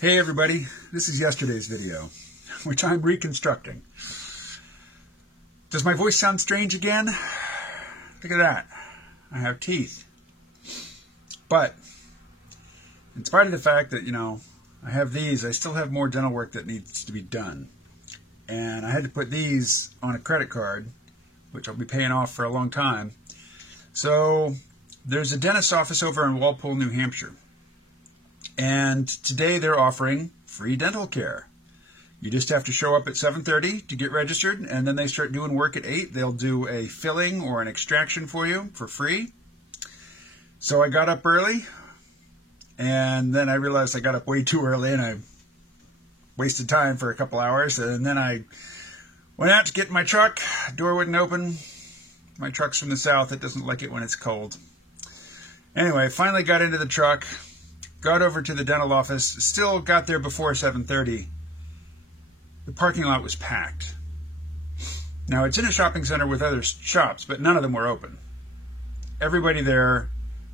Hey everybody, this is yesterday's video, which I'm reconstructing. Does my voice sound strange again? Look at that. I have teeth. But, in spite of the fact that, I have these, I still have more dental work that needs to be done. And I had to put these on a credit card, which I'll be paying off for a long time. So, there's a dentist's office over in Walpole, New Hampshire. And today they're offering free dental care. You just have to show up at 7:30 to get registered, and then they start doing work at 8. They'll do a filling or an extraction for you for free. So I got up early, and then I realized I got up way too early, and I wasted time for a couple hours. And then I went out to get in my truck. Door wouldn't open. My truck's from the south. It doesn't like it when it's cold. Anyway, finally got into the truck. Got over to the dental office, still got there before 7:30. The parking lot was packed. Now, it's in a shopping center with other shops, but none of them were open. Everybody there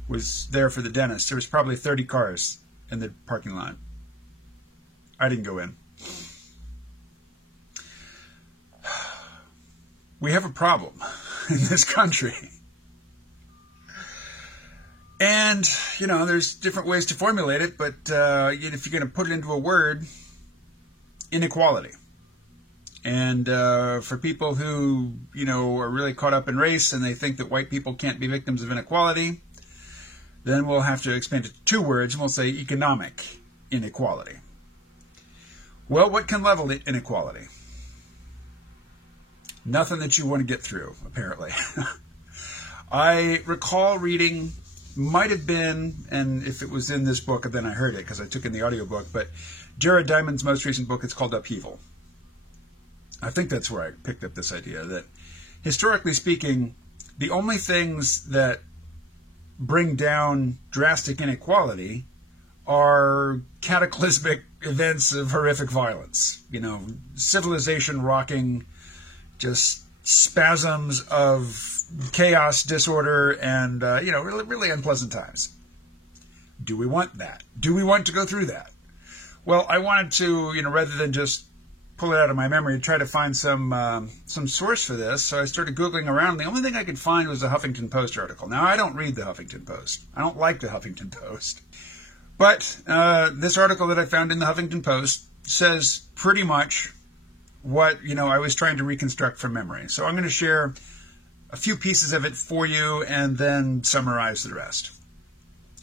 was there for the dentist. There was probably 30 cars in the parking lot. I didn't go in. We have a problem in this country. And, there's different ways to formulate it, but if you're going to put it into a word, inequality. And for people who, are really caught up in race and they think that white people can't be victims of inequality, then we'll have to expand it to 2 words, and we'll say economic inequality. Well, what can level inequality? Nothing that you want to get through, apparently. I recall reading... might have been, and if it was in this book, then I heard it because I took in the audiobook, but Jared Diamond's most recent book, it's called Upheaval. I think that's where I picked up this idea that, historically speaking, the only things that bring down drastic inequality are cataclysmic events of horrific violence. Civilization-rocking, just spasms of chaos, disorder, and, really, really unpleasant times. Do we want that? Do we want to go through that? Well, I wanted to, rather than just pull it out of my memory, try to find some source for this. So I started Googling around. The only thing I could find was the Huffington Post article. Now, I don't read the Huffington Post. I don't like the Huffington Post. But this article that I found in the Huffington Post says pretty much what, I was trying to reconstruct from memory. So I'm going to share a few pieces of it for you and then summarize the rest.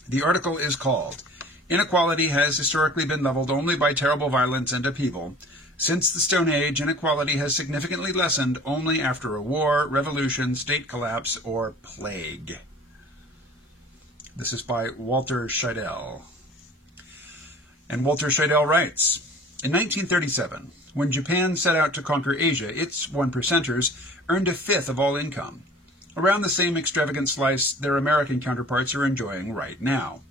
The article is called, "Inequality has historically been leveled only by terrible violence and upheaval. Since the Stone Age, inequality has significantly lessened only after a war, revolution, state collapse, or plague." This is by Walter Scheidel. And Walter Scheidel writes, "In 1937, when Japan set out to conquer Asia, its 1%ers earned 1/5 of all income, around the same extravagant slice their American counterparts are enjoying right now.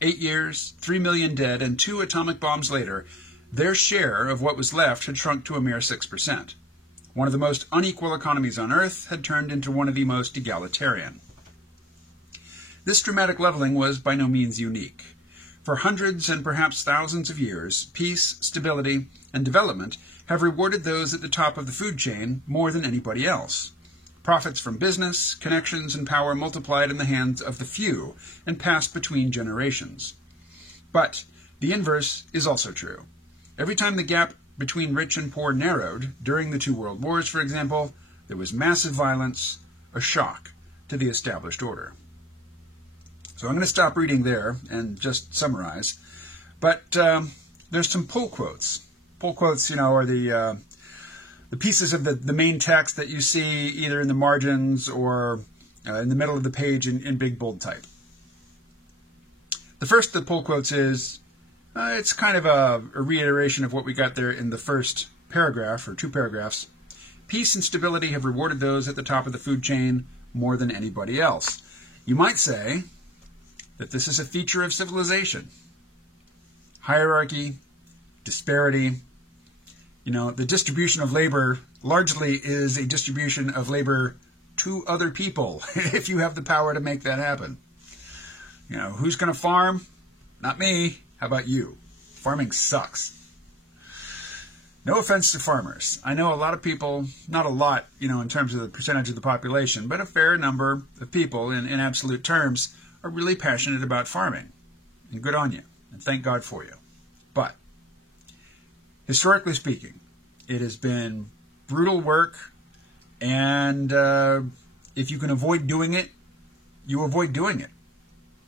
8 years, 3 million dead, and 2 atomic bombs later, their share of what was left had shrunk to a mere 6%. One of the most unequal economies on Earth had turned into one of the most egalitarian. This dramatic leveling was by no means unique. For hundreds and perhaps thousands of years, peace, stability, and development have rewarded those at the top of the food chain more than anybody else. Profits from business, connections, and power multiplied in the hands of the few and passed between generations. But the inverse is also true. Every time the gap between rich and poor narrowed, during the 2 world wars, for example, there was massive violence, a shock to the established order." So I'm going to stop reading there and just summarize. But there's some pull quotes. Pull quotes, are the pieces of the main text that you see either in the margins or in the middle of the page in big bold type. The first of the pull quotes is, it's kind of a reiteration of what we got there in the first paragraph, or 2 paragraphs. "Peace and stability have rewarded those at the top of the food chain more than anybody else." You might say that this is a feature of civilization. Hierarchy, disparity. The distribution of labor largely is a distribution of labor to other people, if you have the power to make that happen. Who's going to farm? Not me. How about you? Farming sucks. No offense to farmers. I know a lot of people, not a lot, in terms of the percentage of the population, but a fair number of people in absolute terms are really passionate about farming. And good on you. And thank God for you. But, historically speaking, it has been brutal work, and if you can avoid doing it, you avoid doing it.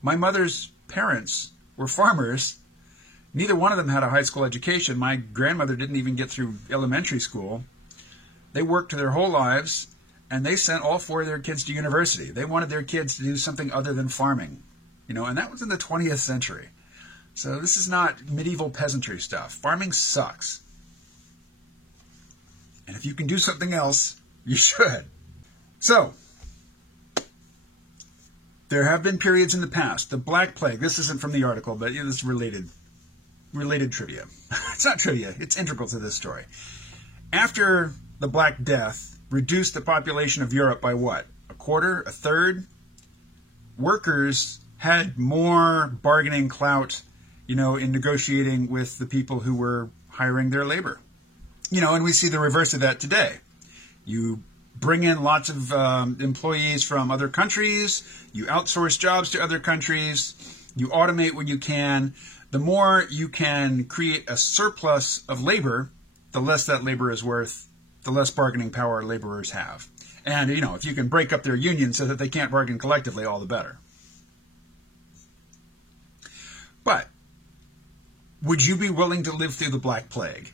My mother's parents were farmers. Neither one of them had a high school education. My grandmother didn't even get through elementary school. They worked their whole lives, and they sent all 4 of their kids to university. They wanted their kids to do something other than farming, and that was in the 20th century. So this is not medieval peasantry stuff. Farming sucks. And if you can do something else, you should. So, there have been periods in the past. The Black Plague, this isn't from the article, but this is related trivia. It's not trivia, it's integral to this story. After the Black Death reduced the population of Europe by what? A quarter? A third? Workers had more bargaining clout, in negotiating with the people who were hiring their labor. And we see the reverse of that today. You bring in lots of employees from other countries, you outsource jobs to other countries, you automate when you can. The more you can create a surplus of labor, the less that labor is worth, the less bargaining power laborers have. And, if you can break up their union so that they can't bargain collectively, all the better. But, would you be willing to live through the Black Plague?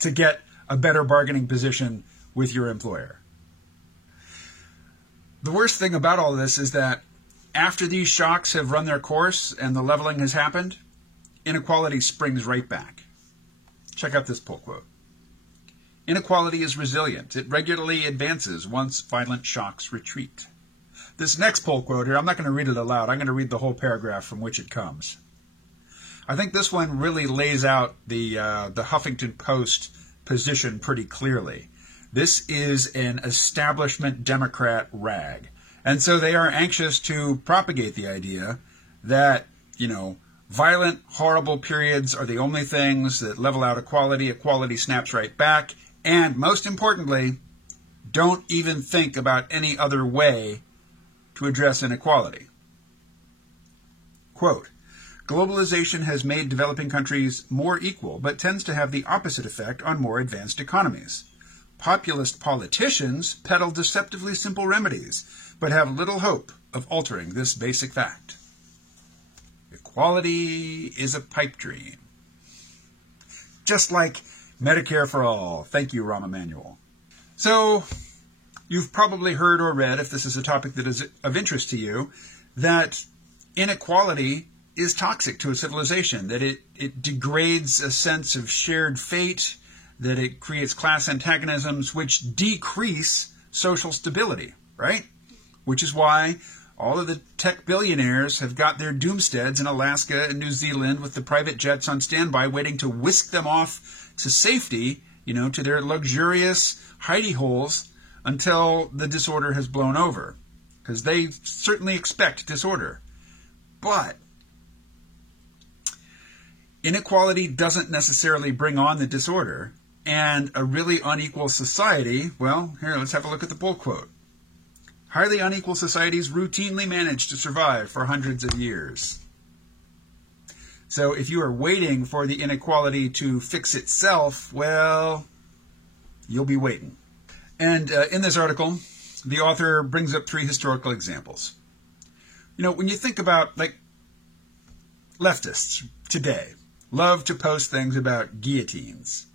To get a better bargaining position with your employer? The worst thing about all this is that after these shocks have run their course and the leveling has happened, inequality springs right back. Check out this pull quote. Inequality is resilient. It regularly advances once violent shocks retreat. This next pull quote here, I'm not going to read it aloud. I'm going to read the whole paragraph from which it comes. I think this one really lays out the Huffington Post position pretty clearly. This is an establishment Democrat rag. And so they are anxious to propagate the idea that, violent, horrible periods are the only things that level out equality. Equality snaps right back. And most importantly, don't even think about any other way to address inequality. Quote, globalization has made developing countries more equal, but tends to have the opposite effect on more advanced economies. Populist politicians peddle deceptively simple remedies, but have little hope of altering this basic fact. Equality is a pipe dream. Just like Medicare for all. Thank you, Rahm Emanuel. So, you've probably heard or read, if this is a topic that is of interest to you, that inequality is toxic to a civilization, that it degrades a sense of shared fate, that it creates class antagonisms which decrease social stability, right? Which is why all of the tech billionaires have got their doomsteads in Alaska and New Zealand with the private jets on standby waiting to whisk them off to safety, to their luxurious hidey holes until the disorder has blown over. Because they certainly expect disorder. But inequality doesn't necessarily bring on the disorder. And a really unequal society, well, here, let's have a look at the pull quote. Highly unequal societies routinely manage to survive for hundreds of years. So if you are waiting for the inequality to fix itself, well, you'll be waiting. And in this article, the author brings up 3 historical examples. When you think about, leftists today love to post things about guillotines,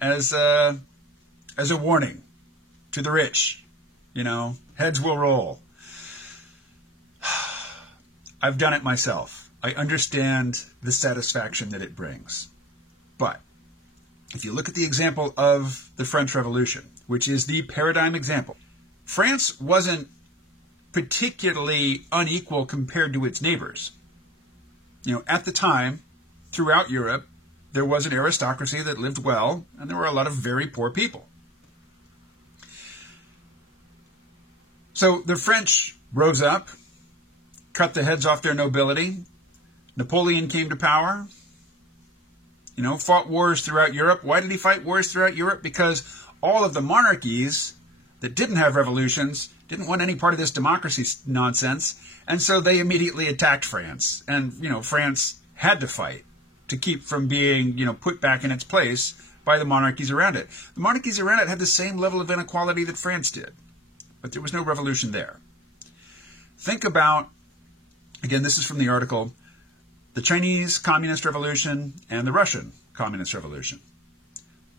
as a warning to the rich, heads will roll. I've done it myself. I understand the satisfaction that it brings. But if you look at the example of the French Revolution, which is the paradigm example, France wasn't particularly unequal compared to its neighbors. At the time, throughout Europe, there was an aristocracy that lived well, and there were a lot of very poor people. So the French rose up, cut the heads off their nobility, Napoleon came to power, fought wars throughout Europe. Why did he fight wars throughout Europe? Because all of the monarchies that didn't have revolutions didn't want any part of this democracy nonsense, and so they immediately attacked France. And, France had to fight to keep from being, put back in its place by the monarchies around it. The monarchies around it had the same level of inequality that France did, but there was no revolution there. Think about, again, this is from the article, the Chinese Communist Revolution and the Russian Communist Revolution.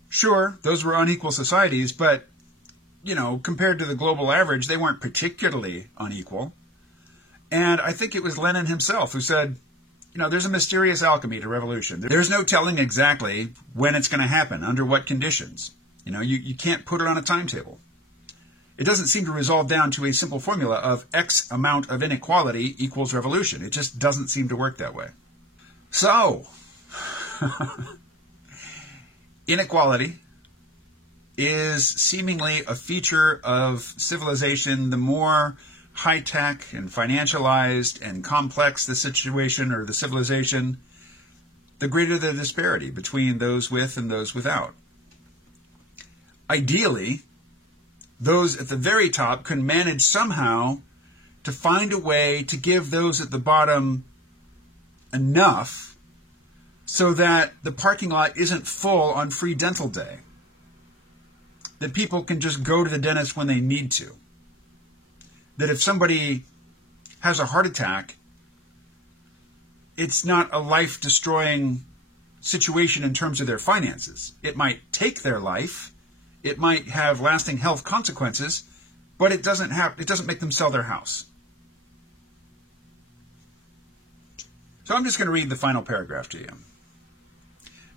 Sure, those were unequal societies, but, compared to the global average, they weren't particularly unequal. And I think it was Lenin himself who said, there's a mysterious alchemy to revolution. There's no telling exactly when it's going to happen, under what conditions. You can't put it on a timetable. It doesn't seem to resolve down to a simple formula of X amount of inequality equals revolution. It just doesn't seem to work that way. So, inequality is seemingly a feature of civilization. The more high-tech and financialized and complex the situation or the civilization, the greater the disparity between those with and those without. Ideally, those at the very top can manage somehow to find a way to give those at the bottom enough so that the parking lot isn't full on free dental day. That people can just go to the dentist when they need to. That if somebody has a heart attack, it's not a life-destroying situation in terms of their finances. It might take their life, it might have lasting health consequences, but it doesn't make them sell their house. So I'm just going to read the final paragraph to you.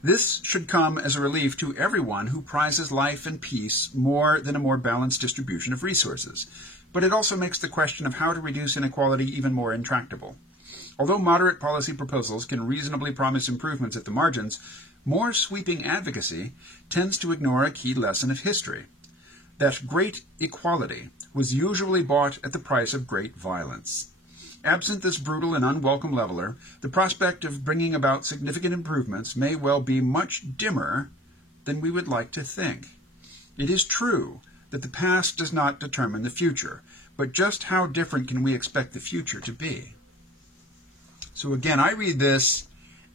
This should come as a relief to everyone who prizes life and peace more than a more balanced distribution of resources. But it also makes the question of how to reduce inequality even more intractable. Although moderate policy proposals can reasonably promise improvements at the margins, more sweeping advocacy tends to ignore a key lesson of history, that great equality was usually bought at the price of great violence. Absent this brutal and unwelcome leveler, the prospect of bringing about significant improvements may well be much dimmer than we would like to think. It is true that the past does not determine the future, but just how different can we expect the future to be? So again, I read this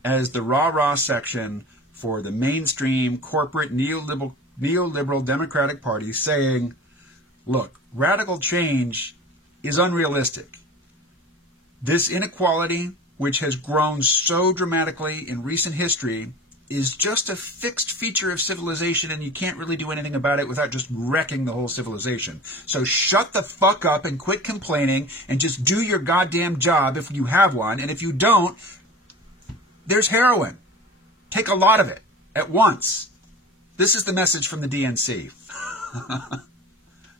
as the rah-rah section for the mainstream corporate neoliberal Democratic Party saying, look, radical change is unrealistic. This inequality, which has grown so dramatically in recent history, is just a fixed feature of civilization, and you can't really do anything about it without just wrecking the whole civilization. So shut the fuck up and quit complaining and just do your goddamn job if you have one, and if you don't, there's heroin. Take a lot of it at once. This is the message from the DNC.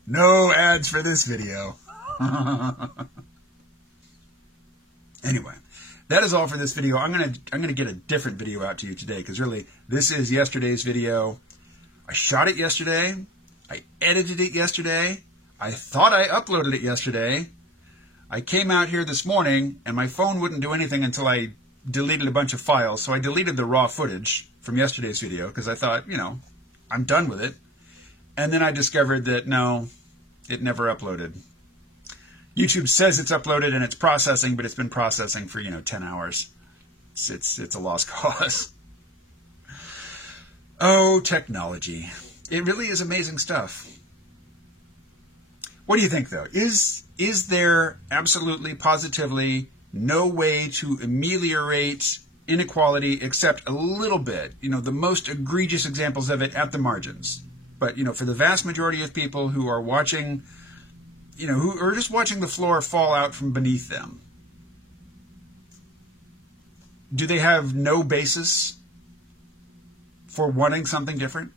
No ads for this video. Anyway, that is all for this video. I'm gonna get a different video out to you today because really this is yesterday's video. I shot it yesterday. I edited it yesterday. I thought I uploaded it yesterday. I came out here this morning and my phone wouldn't do anything until I deleted a bunch of files. So I deleted the raw footage from yesterday's video because I thought, I'm done with it. And then I discovered that no, it never uploaded. YouTube says it's uploaded and it's processing, but it's been processing for, 10 hours. It's a lost cause. Oh, technology. It really is amazing stuff. What do you think, though? Is there absolutely, positively no way to ameliorate inequality except a little bit? The most egregious examples of it at the margins. But, for the vast majority of people who are watching, who are just watching the floor fall out from beneath them, do they have no basis for wanting something different?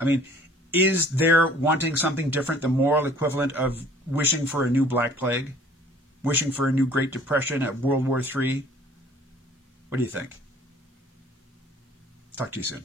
I mean, is their wanting something different the moral equivalent of wishing for a new Black Plague? Wishing for a new Great Depression at World War III? What do you think? Talk to you soon.